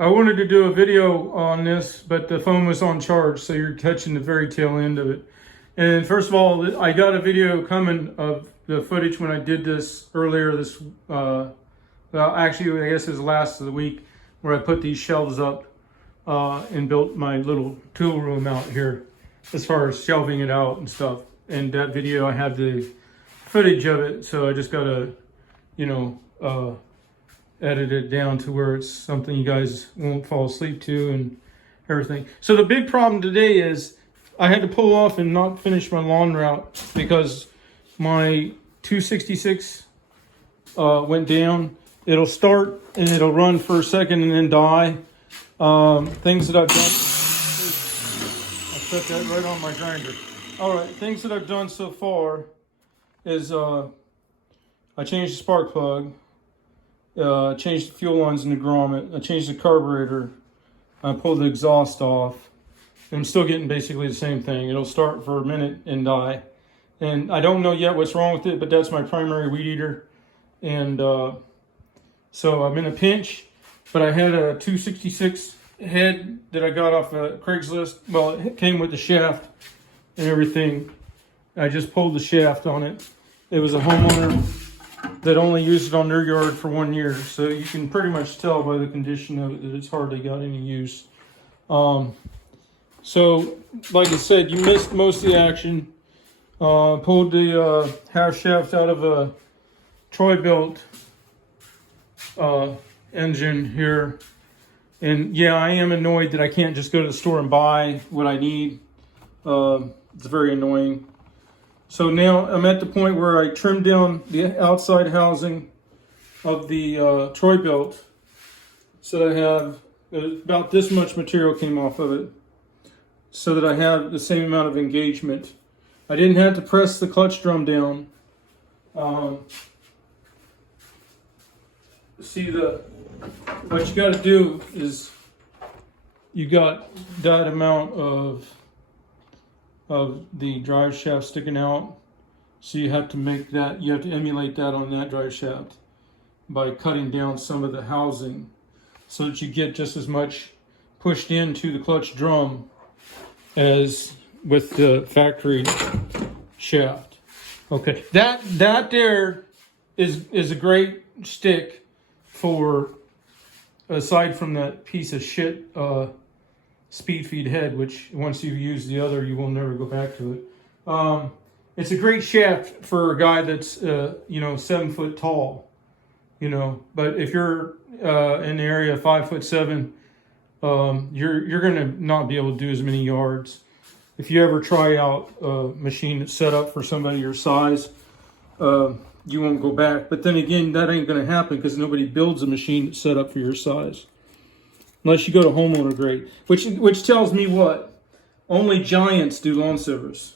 I wanted to do a video on this, but the phone was on charge, so you're catching the very tail end of it. And first of all, I got a video coming of the footage when I did this earlier this, well, actually, I guess it was last of the week, where I put these shelves up and built my little tool room out here as far as shelving it out and stuff. And that video, I have the footage of it, so I just got to, edit it down to where it's something you guys won't fall asleep to and everything. So the big problem today is I had to pull off and not finish my lawn route because my 266 went down. It'll start and it'll run for a second and then die. Things that I've done, I set that right on my grinder. All right, things that I've done so far is I changed the spark plug, changed the fuel lines in the grommet, I changed the carburetor, I pulled the exhaust off. I'm still getting basically the same thing. It'll start for a minute and die. And I don't know yet what's wrong with it, but that's my primary weed eater. And so I'm in a pinch, but I had a 266 head that I got off of Craigslist. Well, it came with the shaft and everything. I just pulled the shaft on it. It was a homeowner that only used it on their yard for 1 year. So you can pretty much tell by the condition of it that it's hardly got any use. So, like I said, you missed most of the action. Pulled the half shaft out of a Troy-built engine here. And yeah, I am annoyed that I can't just go to the store and buy what I need. It's very annoying. So now I'm at the point where I trimmed down the outside housing of the Troy-built. So that I have about this much material came off of it, so that I have the same amount of engagement. I didn't have to press the clutch drum down. What you got to do is you got that amount of the drive shaft sticking out, so you have to make that, you have to emulate that on that drive shaft by cutting down some of the housing so that you get just as much pushed into the clutch drum as with the factory shaft. Okay, that there is a great stick for, aside from that piece of shit speed feed head, which once you've used the other, you will never go back to it. It's a great shaft for a guy that's 7 foot tall, but if you're in the area 5'7", you're gonna not be able to do as many yards. If you ever try out a machine that's set up for somebody your size, you won't go back. But then again, that ain't gonna happen because nobody builds a machine that's set up for your size, unless you go to homeowner grade, which tells me what? Only giants do lawn service,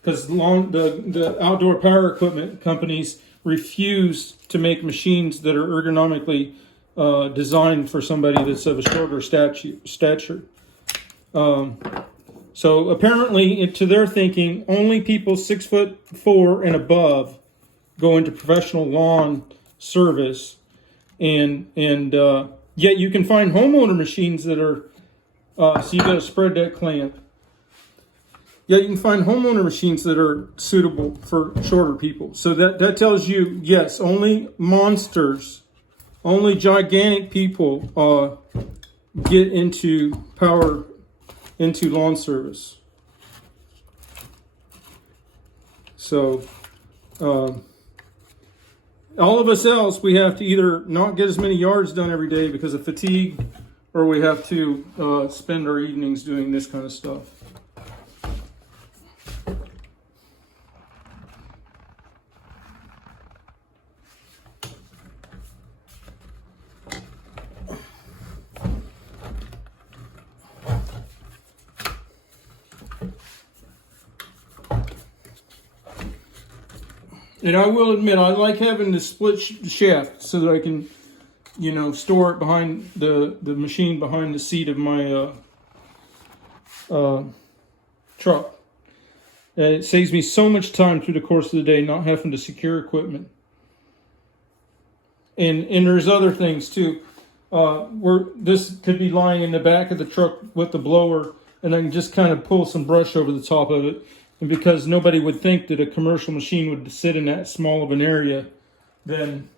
because the outdoor power equipment companies refuse to make machines that are ergonomically designed for somebody that's of a shorter stature. So apparently, to their thinking, only people 6'4" and above go into professional lawn service, and yet you can find homeowner machines that are, so you got to spread that clamp. Yet you can find homeowner machines that are suitable for shorter people. So that tells you, yes, only monsters, only gigantic people get into lawn service. So all of us else, we have to either not get as many yards done every day because of fatigue, or we have to spend our evenings doing this kind of stuff. And I will admit, I like having the split shaft so that I can, store it behind the machine behind the seat of my truck. And it saves me so much time through the course of the day not having to secure equipment. And there's other things too. where this could be lying in the back of the truck with the blower, and I can just kind of pull some brush over the top of it. And because nobody would think that a commercial machine would sit in that small of an area, then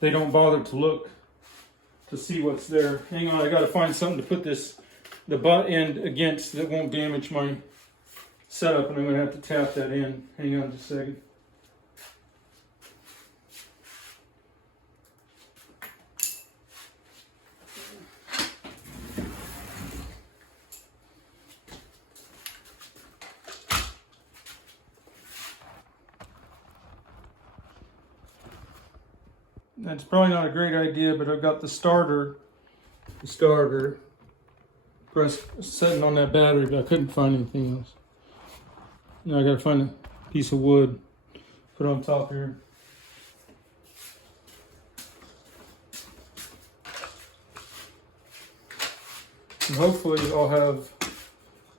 they don't bother to look to see what's there. Hang on, I got to find something to put the butt end against that won't damage my setup, and I'm going to have to tap that in. Hang on just a second. That's probably not a great idea, but I've got the starter sitting on that battery, but I couldn't find anything else. Now I gotta find a piece of wood, put on top here. And hopefully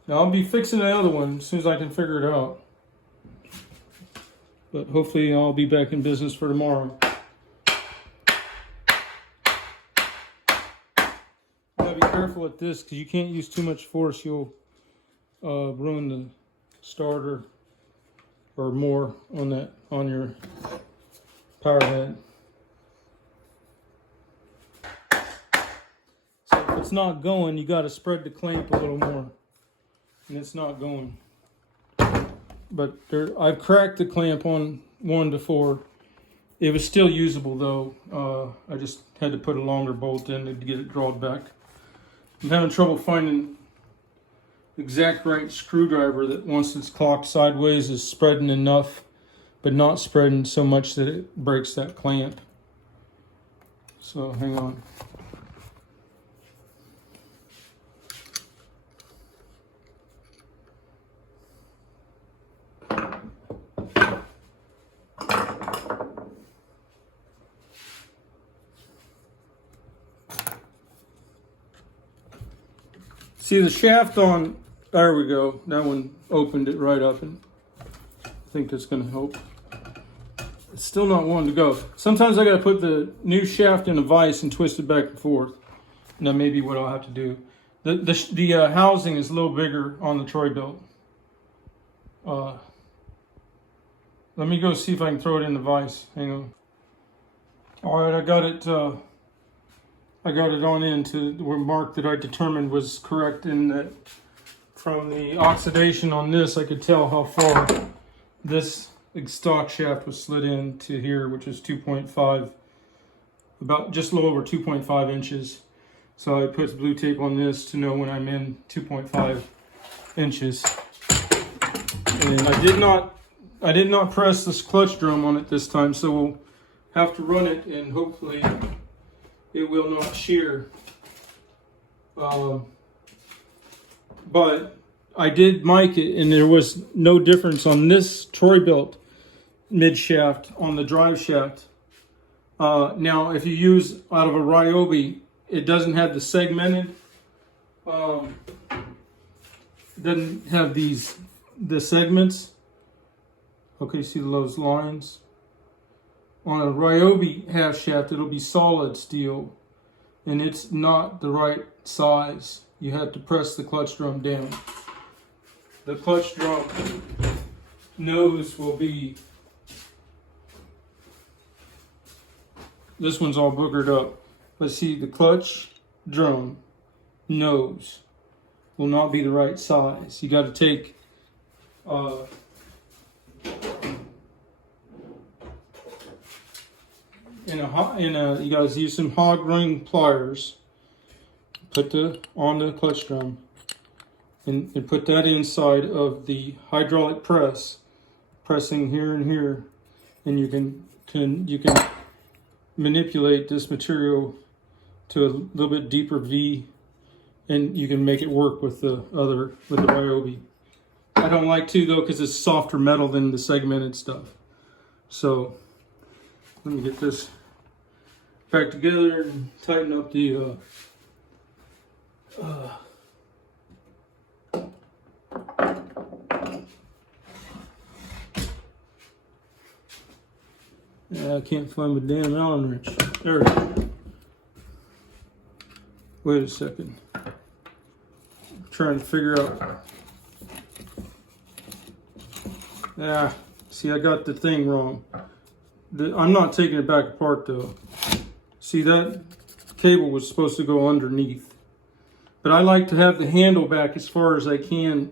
I'll be fixing the other one as soon as I can figure it out. But hopefully I'll be back in business for tomorrow. Careful with this because you can't use too much force. You'll ruin the starter or more on your power head. So if it's not going, you got to spread the clamp a little more, and it's not going. But I've cracked the clamp on one before. It was still usable though. I just had to put a longer bolt in to get it drawn back. I'm having trouble finding the exact right screwdriver that once it's clocked sideways is spreading enough, but not spreading so much that it breaks that clamp. So hang on. See the shaft on, there we go. That one opened it right up, and I think that's gonna help. It's still not wanting to go. Sometimes I gotta put the new shaft in a vise and twist it back and forth. And that may be what I'll have to do. The housing is a little bigger on the Troy belt. Let me go see if I can throw it in the vise. Hang on. All right, I got it on into the mark that I determined was correct, in that from the oxidation on this, I could tell how far this stock shaft was slid into here, which is 2.5, about just a little over 2.5 inches. So I put blue tape on this to know when I'm in 2.5 inches. And I did not press this clutch drum on it this time, so we'll have to run it, and hopefully it will not shear. But I did mic it, and there was no difference on this Troy belt mid shaft on the drive shaft. Now, if you use out of a Ryobi, it doesn't have the segmented, doesn't have the segments. Okay, see those lines? On a Ryobi half shaft, it'll be solid steel, and it's not the right size. You have to press the clutch drum down. The clutch drum nose will be, this one's all boogered up. But see, the clutch drum nose will not be the right size. You got to take you guys use some hog ring pliers, put on the clutch drum, and put that inside of the hydraulic press, pressing here and here, and you can manipulate this material to a little bit deeper V, and you can make it work with the Ryobi. I don't like to though, because it's softer metal than the segmented stuff. So let me get this back together and tighten up the I can't find my damn Allen wrench. There it is. Wait a second. I'm trying to figure out. Yeah, see, I got the thing wrong. I'm not taking it back apart though. See, that cable was supposed to go underneath. But I like to have the handle back as far as I can.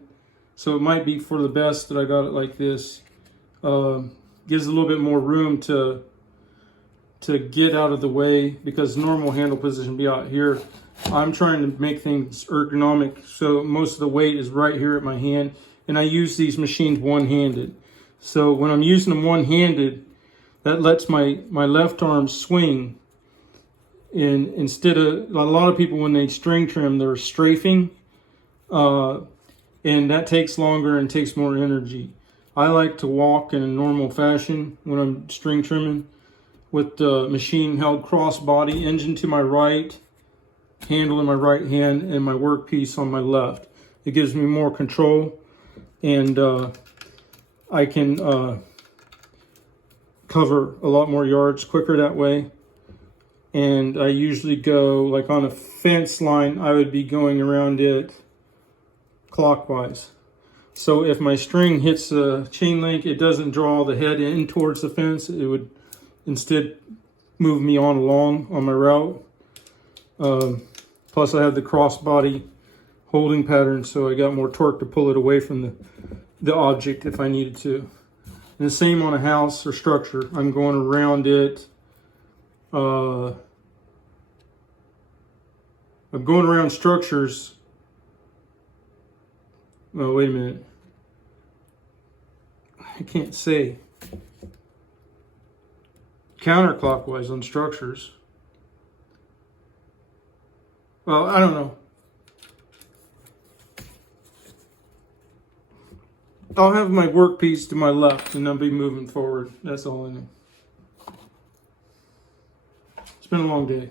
So it might be for the best that I got it like this. Gives a little bit more room to get out of the way, because normal handle position be out here. I'm trying to make things ergonomic, so most of the weight is right here at my hand, and I use these machines one-handed. So when I'm using them one-handed, that lets my left arm swing. And instead of, a lot of people when they string trim, they're strafing, and that takes longer and takes more energy. I like to walk in a normal fashion when I'm string trimming, with the machine held crossbody, engine to my right, handle in my right hand, and my workpiece on my left. It gives me more control, and I can cover a lot more yards quicker that way. And I usually go, like on a fence line, I would be going around it clockwise. So if my string hits the chain link, it doesn't draw the head in towards the fence. It would instead move me on along on my route. Plus I have the crossbody holding pattern, so I got more torque to pull it away from the object if I needed to. And the same on a house or structure. I'm going around it. I'm going around structures. Oh, wait a minute. I can't say. Counterclockwise on structures. Well, I don't know. I'll have my workpiece to my left and I'll be moving forward. That's all I know. It's been a long day.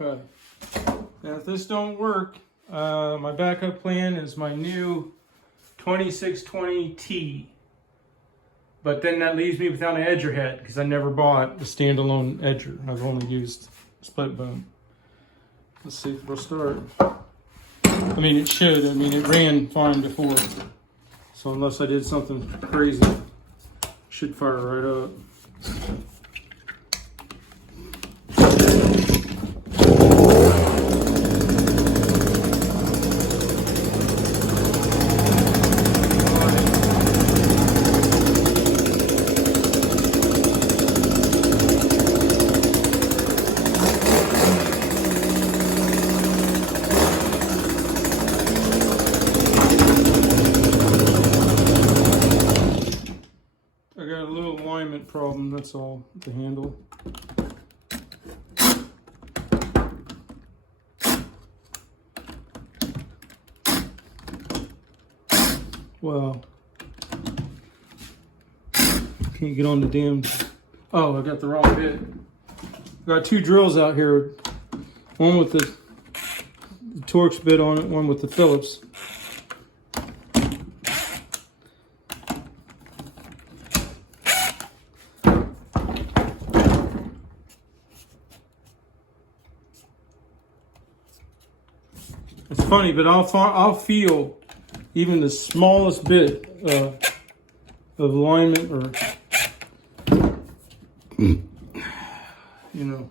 Okay, now if this don't work, my backup plan is my new 2620T. But then that leaves me without an edger head because I never bought a standalone edger. I've only used split bone. Let's see if it'll start. I mean, it should. I mean, it ran fine before. So unless I did something crazy, it should fire right up. Problem, that's all, the handle. Wow. Can't get on the damn... Oh, I got the wrong bit. Got two drills out here. One with the Torx bit on it, one with the Phillips. It's funny, but I'll feel even the smallest bit of alignment, or you know.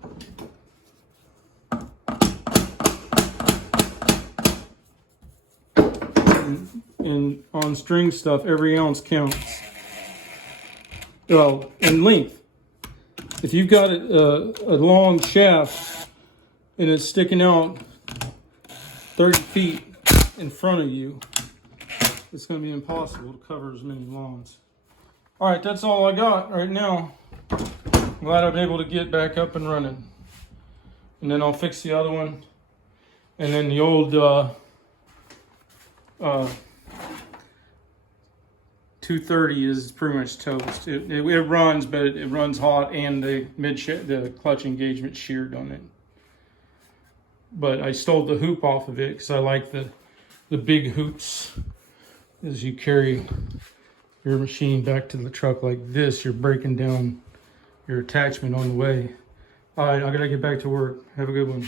And on string stuff, every ounce counts. Well, in length. If you've got a long shaft and it's sticking out 30 feet in front of you, it's going to be impossible to cover as many lawns. All right, that's all I got right now. I'm glad I'm able to get back up and running. And then I'll fix the other one. And then the old 230 is pretty much toast. It runs, but it runs hot, and the clutch engagement sheared on it. But I stole the hoop off of it because I like the big hoops. As you carry your machine back to the truck like this, you're breaking down your attachment on the way. All right, I gotta get back to work. Have a good one.